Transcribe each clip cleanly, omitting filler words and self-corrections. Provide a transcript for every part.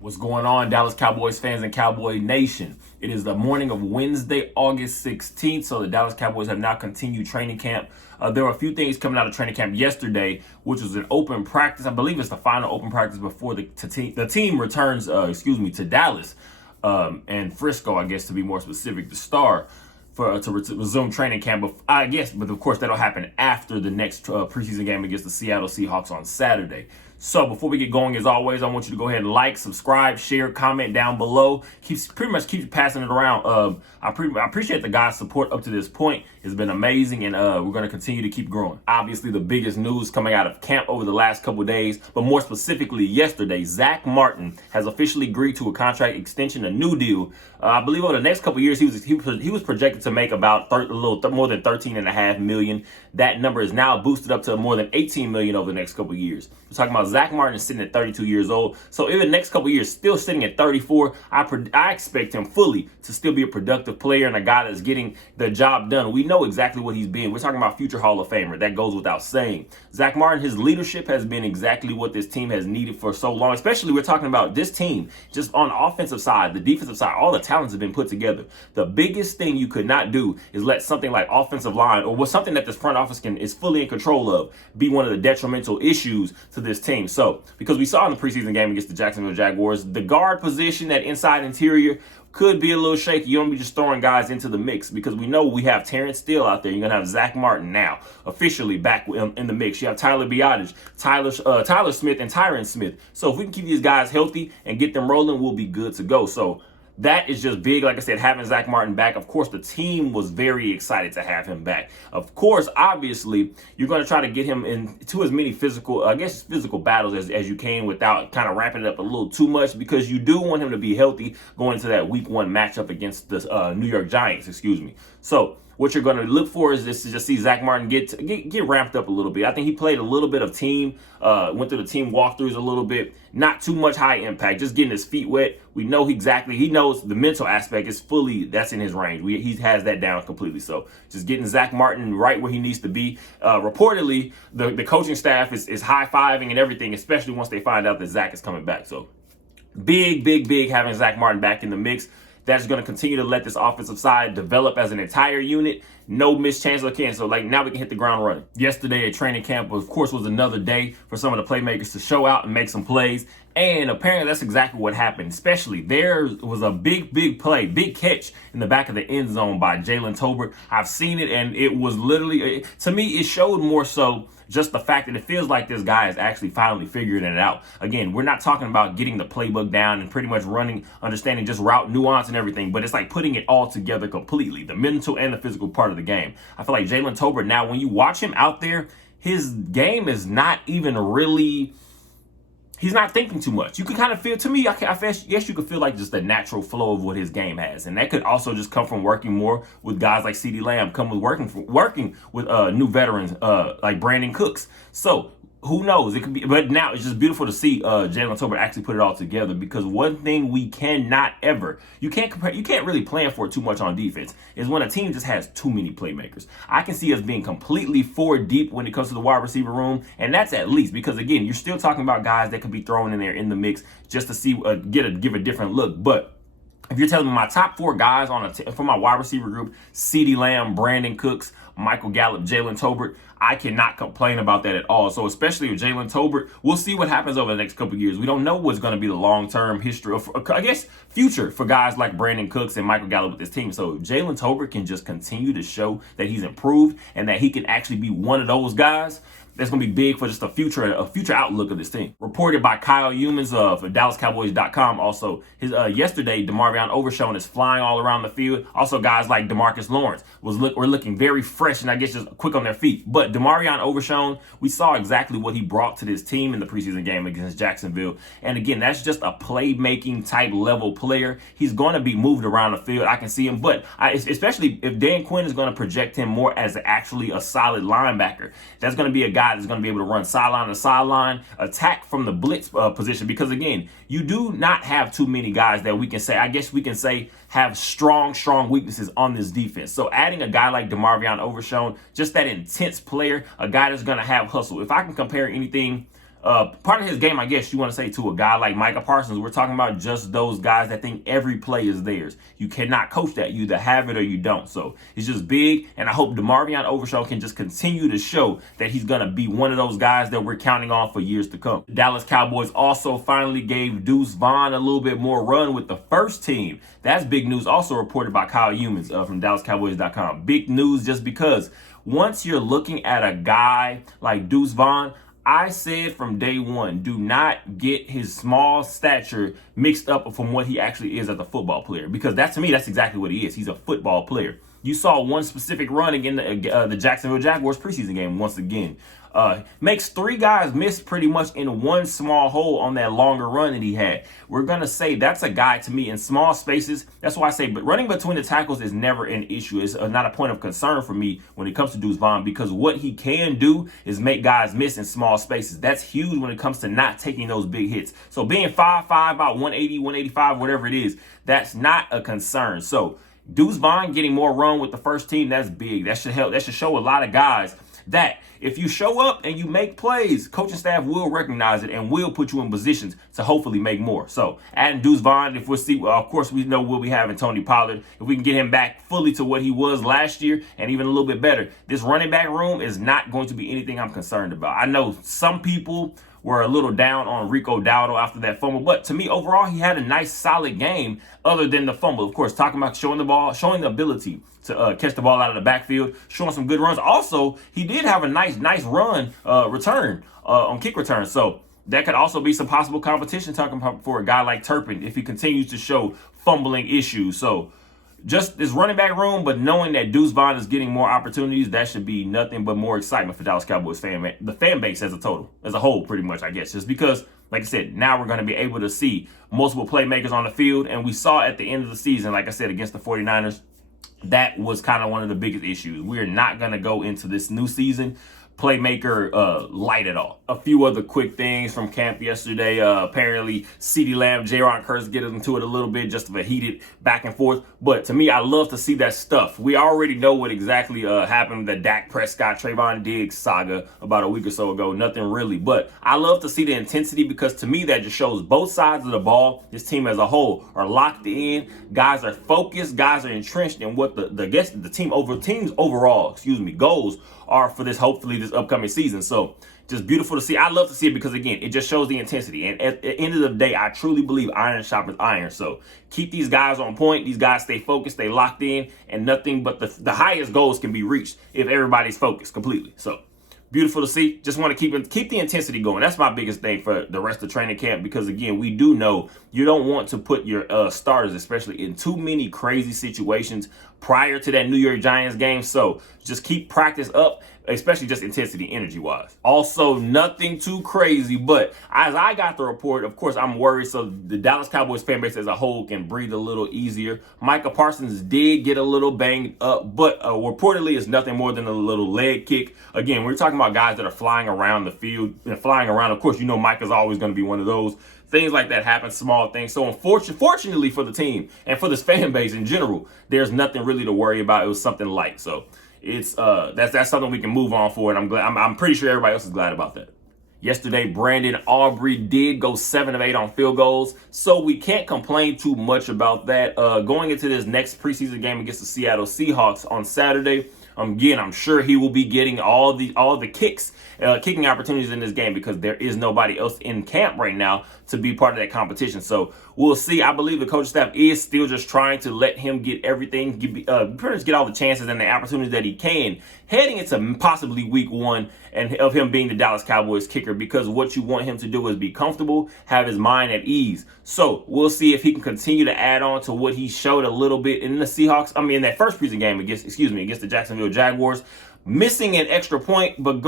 What's going on, Dallas Cowboys fans and Cowboy Nation? It is the morning of Wednesday, August 16th, so the Dallas Cowboys have now continued training camp. There were a few things coming out of training camp yesterday, which was an open practice. I believe it's the final open practice before the team returns, to Dallas and Frisco, I guess, to be more specific, the Star, to resume training camp. But of course, that'll happen after the next preseason game against the Seattle Seahawks on Saturday. So before we get going, as always, I want you to go ahead and like, subscribe, share, comment down below. Pretty much keep passing it around. I appreciate the guys' support up to this point. It's been amazing, and we're going to continue to keep growing. Obviously, the biggest news coming out of camp over the last couple of days, but more specifically yesterday, Zack Martin has officially agreed to a contract extension, a new deal. I believe over the next couple of years, he was projected to make about a little more than $13.5 million. That number is now boosted up to more than $18 million over the next couple of years. We're talking about Zack Martin sitting at 32 years old. So in the next couple of years, still sitting at 34, I expect him fully to still be a productive player and a guy that's getting the job done. We know exactly what he's been. We're talking about future Hall of Famer. That goes without saying. Zack Martin, his leadership has been exactly what this team has needed for so long. Especially, we're talking about this team, just on the offensive side, the defensive side, all the talents have been put together. The biggest thing you could not do is let something like offensive line, or something that this front office is fully in control of, be one of the detrimental issues to this team. So, because we saw in the preseason game against the Jacksonville Jaguars, the guard position, that inside interior, could be a little shaky. You don't be just throwing guys into the mix, because we know we have Terrence Steele out there. You're going to have Zack Martin now officially back in the mix. You have Tyler Biadasz, Tyler Smith, and Tyron Smith. So if we can keep these guys healthy and get them rolling, we'll be good to go. So that is just big. Like I said, having Zack Martin back, of course, the team was very excited to have him back. Of course, obviously, you're going to try to get him into as many physical battles as you can without kind of ramping it up a little too much, because you do want him to be healthy going into that week 1 matchup against the New York Giants, So what you're going to look for is to just see Zack Martin get ramped up a little bit. I think he played a little bit of team, went through the team walkthroughs a little bit. Not too much high impact, just getting his feet wet. We know he knows the mental aspect is that's in his range. He has that down completely. So just getting Zack Martin right where he needs to be. Reportedly, the coaching staff is high-fiving and everything, especially once they find out that Zack is coming back. So big having Zack Martin back in the mix. That's going to continue to let this offensive side develop as an entire unit. No missed chance again. So now we can hit the ground running. Yesterday at training camp, of course, was another day for some of the playmakers to show out and make some plays. And apparently that's exactly what happened. Especially there was a big play, big catch in the back of the end zone by Jalen Tolbert. I've seen it, and it was literally, to me, it showed more so just the fact that it feels like this guy is actually finally figuring it out. Again, we're not talking about getting the playbook down and pretty much understanding just route nuance and everything, but it's like putting it all together completely, the mental and the physical part of the game. I feel like Jalen Tolbert now, when you watch him out there, his game is not even really, he's not thinking too much. You can kind of feel, to me, I guess you could feel like just the natural flow of what his game has. And that could also just come from working more with guys like CeeDee Lamb, working with new veterans like Brandon Cooks. So who knows? It could be, but now it's just beautiful to see Jalen Tolbert actually put it all together, because one thing we cannot ever, you can't really plan for it too much on defense, is when a team just has too many playmakers. I can see us being completely 4 deep when it comes to the wide receiver room, and that's at least, because again, you're still talking about guys that could be thrown in there in the mix just to see give a different look. But if you're telling me my top 4 guys for my wide receiver group, CeeDee Lamb, Brandon Cooks, Michael Gallup, Jalen Tolbert, I cannot complain about that at all. So especially with Jalen Tolbert, we'll see what happens over the next couple of years. We don't know what's going to be the long-term history of, I guess, future for guys like Brandon Cooks and Michael Gallup with this team. So Jalen Tolbert can just continue to show that he's improved and that he can actually be one of those guys. That's going to be big for just a future outlook of this team. Reported by Kyle Humans of DallasCowboys.com. Also, yesterday, DeMarvion Overshown is flying all around the field. Also, guys like DeMarcus Lawrence were looking very fresh and I guess just quick on their feet. But DeMarvion Overshown, we saw exactly what he brought to this team in the preseason game against Jacksonville. And again, that's just a playmaking type level player. He's going to be moved around the field. I can see him. But especially if Dan Quinn is going to project him more as actually a solid linebacker, that's going to be a guy guy that's going to be able to run sideline to sideline, attack from the blitz position. Because again, you do not have too many guys that we can say, I guess we can say, have strong weaknesses on this defense. So adding a guy like DeMarvion Overshown, just that intense player, a guy that's going to have hustle. If I can compare anything, part of his game, I guess you want to say, to a guy like Micah Parsons, we're talking about just those guys that think every play is theirs. You cannot coach that. You either have it or you don't. So it's just big, and I hope DeMarvion Overshown can just continue to show that he's going to be one of those guys that we're counting on for years to come. The Dallas Cowboys also finally gave Deuce Vaughn a little bit more run with the first team. That's big news, also reported by Kyle Humans from DallasCowboys.com. Big news just because once you're looking at a guy like Deuce Vaughn, I said from day one, do not get his small stature mixed up from what he actually is as a football player. Because that, to me, that's exactly what he is. He's a football player. You saw one specific run again, the Jacksonville Jaguars preseason game once again. Makes 3 guys miss pretty much in one small hole on that longer run that he had. We're going to say that's a guy, to me, in small spaces. That's why I say, but running between the tackles is never an issue. It's not a point of concern for me when it comes to Deuce Vaughn, because what he can do is make guys miss in small spaces. That's huge when it comes to not taking those big hits. So being 5'5", about 180, 185, whatever it is, that's not a concern. So Deuce Vaughn getting more run with the first team, that's big. That should help. That should show a lot of guys that if you show up and you make plays, coaching staff will recognize it and will put you in positions to hopefully make more. So adding Deuce Vaughn, if we'll see, of course, we know we'll be having Tony Pollard. If we can get him back fully to what he was last year and even a little bit better, this running back room is not going to be anything I'm concerned about. I know some people were a little down on Rico Dowdle after that fumble, but to me, overall, he had a nice, solid game other than the fumble. Of course, talking about showing the ball, showing the ability to catch the ball out of the backfield, showing some good runs. Also, he did have a nice run return on kick return. So that could also be some possible competition talking about for a guy like Turpin if he continues to show fumbling issues. So just this running back room, but knowing that Deuce Vaughn is getting more opportunities, that should be nothing but more excitement for Dallas Cowboys the fan base as a whole, pretty much, I guess. Just because, like I said, now we're going to be able to see multiple playmakers on the field, and we saw at the end of the season, like I said, against the 49ers, that was kind of one of the biggest issues. We're not going to go into this new season playmaker light at all. A few other quick things from camp yesterday. Apparently, CeeDee Lamb, Jaron Curse get into it a little bit, just of a heated back and forth. But to me, I love to see that stuff. We already know what exactly happened, the Dak Prescott, Trayvon Diggs saga about a week or so ago. Nothing really. But I love to see the intensity, because to me, that just shows both sides of the ball, this team as a whole, are locked in. Guys are focused. Guys are entrenched in what the team's overall goals are for this, hopefully, this upcoming season. So just beautiful to see. I love to see it because, again, it just shows the intensity. And at the end of the day, I truly believe iron sharpens iron. So keep these guys on point. These guys stay focused, stay locked in, and nothing but the highest goals can be reached if everybody's focused completely. So beautiful to see. Just want to keep the intensity going. That's my biggest thing for the rest of training camp, because, again, we do know you don't want to put your starters, especially, in too many crazy situations prior to that New York Giants game. So just keep practice up, especially just intensity, energy-wise. Also, nothing too crazy, but as I got the report, of course, I'm worried so the Dallas Cowboys fan base as a whole can breathe a little easier. Micah Parsons did get a little banged up, but reportedly it's nothing more than a little leg kick. Again, we're talking about guys that are flying around the field and flying around. Of course, Micah's always going to be one of those. Things like that happen, small things. So fortunately for the team and for this fan base in general, there's nothing really to worry about. It was something light. So it's that's something we can move on for, and I'm pretty sure everybody else is glad about that. Yesterday, Brandon Aubrey did go 7 of 8 on field goals, so we can't complain too much about that. Going into this next preseason game against the Seattle Seahawks on Saturday, again, I'm sure he will be getting all the kicking opportunities in this game, because there is nobody else in camp right now to be part of that competition. So we'll see. I believe the coaching staff is still just trying to let him get everything, pretty much get all the chances and the opportunities that he can heading into possibly week 1 and of him being the Dallas Cowboys kicker, because what you want him to do is be comfortable, have his mind at ease. So we'll see if he can continue to add on to what he showed a little bit in the Seahawks. In that first preseason game against the Jacksonville Jaguars. Missing an extra point, but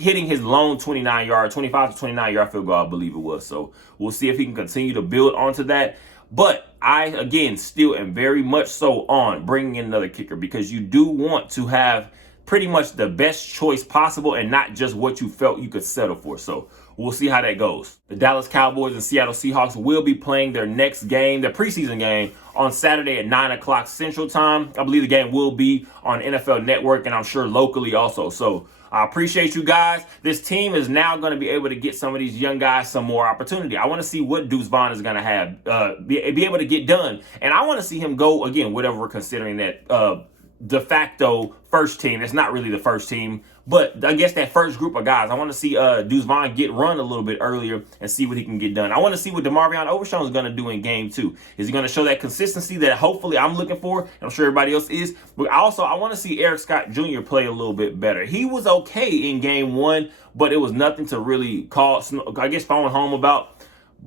hitting his lone 25 to 29 yard field goal, I believe it was. So we'll see if he can continue to build onto that. But I, again, still am very much so on bringing in another kicker, because you do want to have pretty much the best choice possible and not just what you felt you could settle for. So we'll see how that goes. The Dallas Cowboys and Seattle Seahawks will be playing their next game, their preseason game, on Saturday at 9 o'clock Central Time. I believe the game will be on NFL Network and I'm sure locally also. So I appreciate you guys. This team is now going to be able to get some of these young guys some more opportunity. I want to see what Deuce Vaughn is going to have, be able to get done. And I want to see him go, again, whatever we're considering that de facto first team. It's not really the first team, but I guess that first group of guys. I want to see Deuce Vaughn get run a little bit earlier and see what he can get done. I want to see what DeMarvion Overshown is going to do in game 2. Is he going to show that consistency that hopefully I'm looking for, and I'm sure everybody else is? But also, I want to see Eric Scott Jr. play a little bit better. He was okay in game 1, but it was nothing to really call, I guess, phone home about.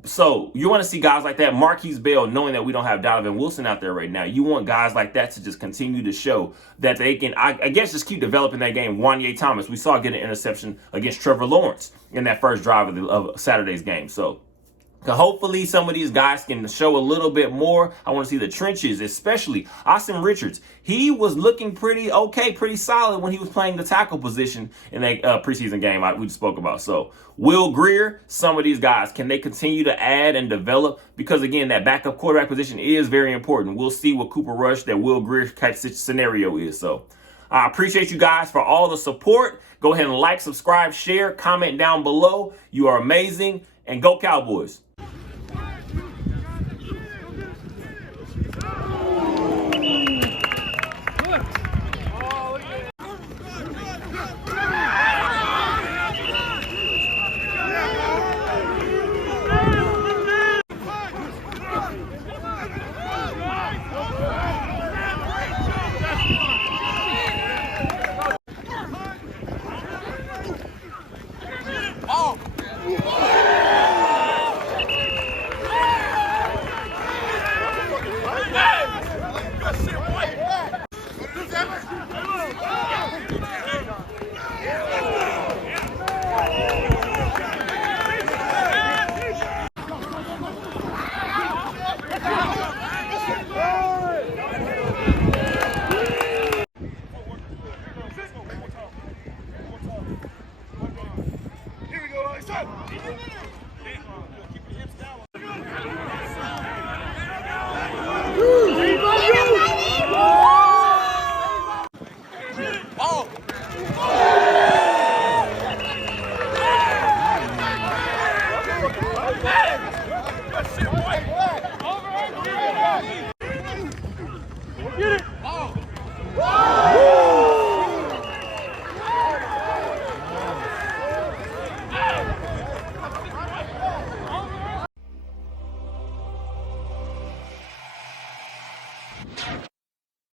So you want to see guys like that, Marquise Bell, knowing that we don't have Donovan Wilson out there right now. You want guys like that to just continue to show that they can, I guess, just keep developing that game. Wanye Thomas, we saw get an interception against Trevor Lawrence in that first drive of Saturday's game. So hopefully some of these guys can show a little bit more. I want to see the trenches, especially Austin Richards. He was looking pretty okay, pretty solid when he was playing the tackle position in that preseason game we just spoke about. So Will Greer, some of these guys, can they continue to add and develop? Because again, that backup quarterback position is very important. We'll see what Cooper Rush, that Will Greer type scenario is. So I appreciate you guys for all the support. Go ahead and like, subscribe, share, comment down below. You are amazing, and go Cowboys. Here we go,